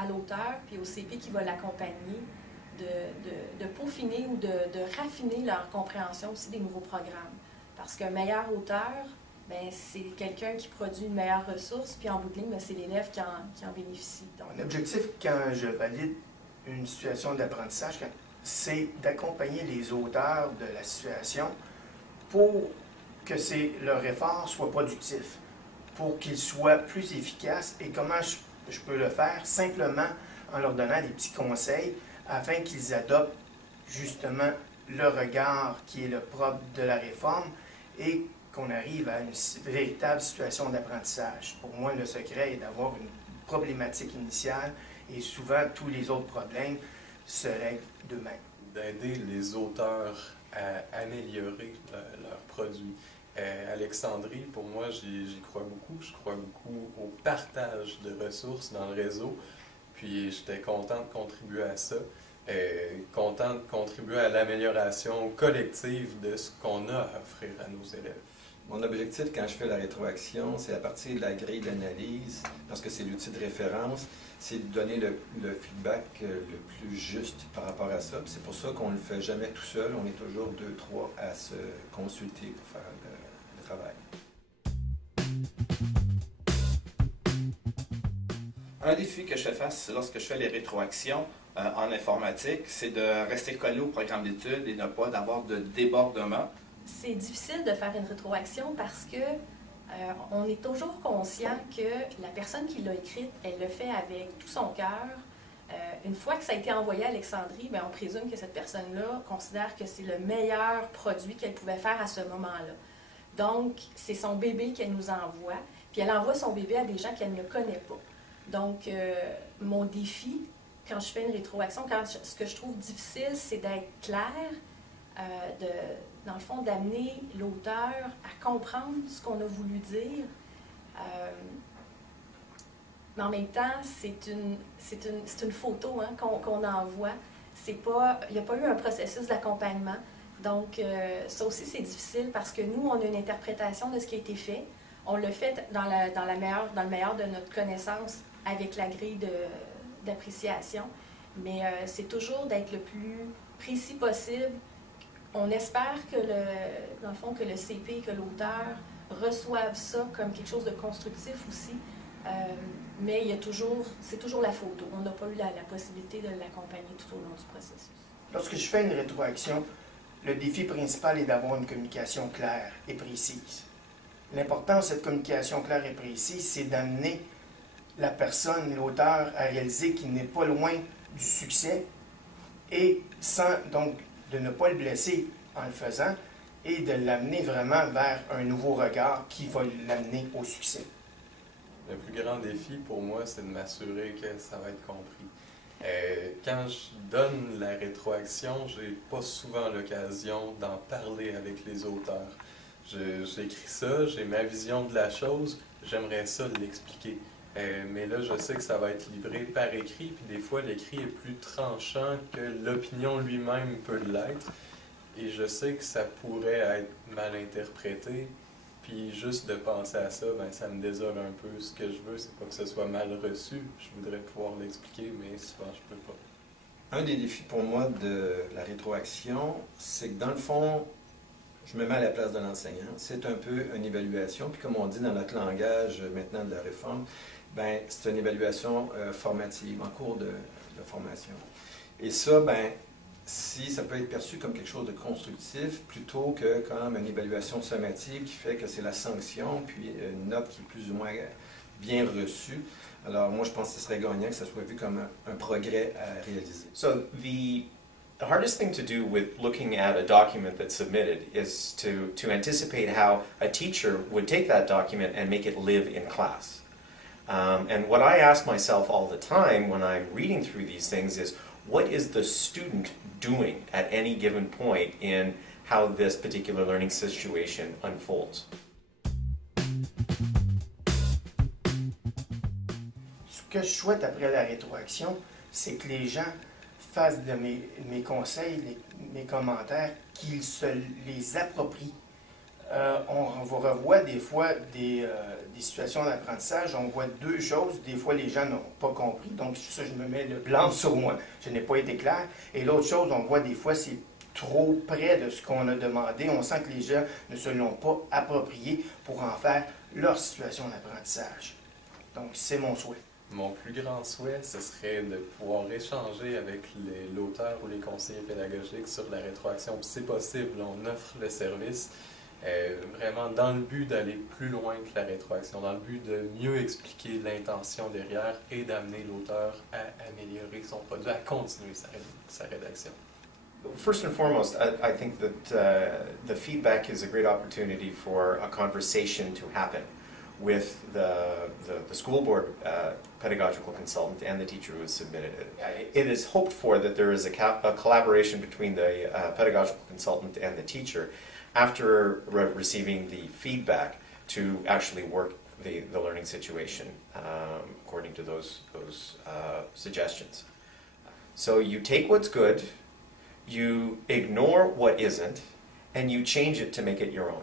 à l'auteur puis au CP qui va l'accompagner de peaufiner ou de raffiner leur compréhension aussi des nouveaux programmes. Parce qu'un meilleur auteur, ben, c'est quelqu'un qui produit une meilleure ressource, puis en bout de ligne, ben, c'est l'élève qui en bénéficie. Donc, mon objectif, quand je valide une situation d'apprentissage, c'est d'accompagner les auteurs de la situation pour que leur effort soit productif, pour qu'ils soient plus efficaces. Et comment je peux le faire? Simplement en leur donnant des petits conseils afin qu'ils adoptent justement le regard qui est le propre de la réforme et qu'on arrive à une véritable situation d'apprentissage. Pour moi, le secret est d'avoir une problématique initiale et souvent tous les autres problèmes se règlent d'eux-mêmes. D'aider les auteurs à améliorer leurs produits. Alexandrie, pour moi, j'y crois beaucoup. Je crois beaucoup au partage de ressources dans le réseau. Puis j'étais content de contribuer à ça. Content de contribuer à l'amélioration collective de ce qu'on a à offrir à nos élèves. Mon objectif quand je fais la rétroaction, c'est à partir de la grille d'analyse, parce que c'est l'outil de référence, c'est de donner le feedback le plus juste par rapport à ça. C'est pour ça qu'on ne le fait jamais tout seul, on est toujours 2, 3 à se consulter pour faire le travail. Un défi que je fais face lorsque je fais les rétroactions en informatique, c'est de rester collé au programme d'études et ne pas d'avoir de débordement. c'est difficile de faire une rétroaction parce que on est toujours conscient que la personne qui l'a écrite, elle le fait avec tout son cœur. Une fois que ça a été envoyé à Alexandrie, bien, on présume que cette personne-là considère que c'est le meilleur produit qu'elle pouvait faire à ce moment-là. Donc, c'est son bébé qu'elle nous envoie, puis elle envoie son bébé à des gens qu'elle ne connaît pas. Donc, mon défi, quand je fais une rétroaction, ce que je trouve difficile, c'est d'être clair, dans le fond, d'amener l'auteur à comprendre ce qu'on a voulu dire. Mais en même temps, c'est une photo hein, qu'on envoie. Il n'y a pas eu un processus d'accompagnement. Donc, ça aussi, c'est difficile parce que nous, on a une interprétation de ce qui a été fait. On le fait dans le meilleur de notre connaissance avec la grille d'appréciation. Mais c'est toujours d'être le plus précis possible. On espère que dans le fond, que le CP, que l'auteur reçoive ça comme quelque chose de constructif aussi. Mais c'est toujours la photo. On n'a pas eu la possibilité de l'accompagner tout au long du processus. Lorsque je fais une rétroaction, le défi principal est d'avoir une communication claire et précise. L'important de cette communication claire et précise, c'est d'amener la personne, l'auteur, à réaliser qu'il n'est pas loin du succès et donc de ne pas le blesser en le faisant et de l'amener vraiment vers un nouveau regard qui va l'amener au succès. Le plus grand défi pour moi, c'est de m'assurer que ça va être compris. Quand je donne la rétroaction, j'ai pas souvent l'occasion d'en parler avec les auteurs. J'écris ça, j'ai ma vision de la chose, j'aimerais ça l'expliquer. Mais là, je sais que ça va être livré par écrit, puis des fois, l'écrit est plus tranchant que l'opinion lui-même peut l'être. Et je sais que ça pourrait être mal interprété. Puis juste de penser à ça, ben, ça me désole un peu. Ce que je veux, c'est pas que ce soit mal reçu. Je voudrais pouvoir l'expliquer, mais souvent, je peux pas. Un des défis pour moi de la rétroaction, c'est que dans le fond, je me mets à la place de l'enseignant. C'est un peu une évaluation. Puis comme on dit dans notre langage maintenant de la réforme, ben, c'est une évaluation formative, en cours de formation. Et ça, ben, si ça peut être perçu comme quelque chose de constructif, plutôt que comme une évaluation sommative qui fait que c'est la sanction, puis une note qui est plus ou moins bien reçue. Alors moi, je pense que ce serait gagnant que ça soit vu comme un progrès à réaliser. So the hardest thing to do with looking at a document that's submitted is to anticipate how a teacher would take that document and make it live in class. And what I ask myself all the time when I'm reading through these things is, what is the student doing at any given point in how this particular learning situation unfolds? Ce que je souhaite après la rétroaction, c'est que les gens fassent de mes conseils, mes commentaires, qu'ils se les approprient On revoit des fois des situations d'apprentissage, on voit deux choses. Des fois, les gens n'ont pas compris, donc ça, je me mets le blanc sur moi. Je n'ai pas été clair. Et l'autre chose, on voit des fois, c'est trop près de ce qu'on a demandé. On sent que les gens ne se l'ont pas approprié pour en faire leur situation d'apprentissage. Donc, c'est mon souhait. Mon plus grand souhait, ce serait de pouvoir échanger avec l'auteur ou les conseillers pédagogiques sur la rétroaction. C'est possible, on offre le service vraiment dans le but d'aller plus loin que la rétroaction, dans le but de mieux expliquer l'intention derrière et d'amener l'auteur à améliorer son produit, à continuer sa rédaction. First and foremost, I think that the feedback is a great opportunity for a conversation to happen with the school board pedagogical consultant and the teacher who has submitted it. It is hoped for that there is a collaboration between the pedagogical consultant and the teacher after receiving the feedback to actually work the learning situation according to those suggestions. So you take what's good, you ignore what isn't, and you change it to make it your own.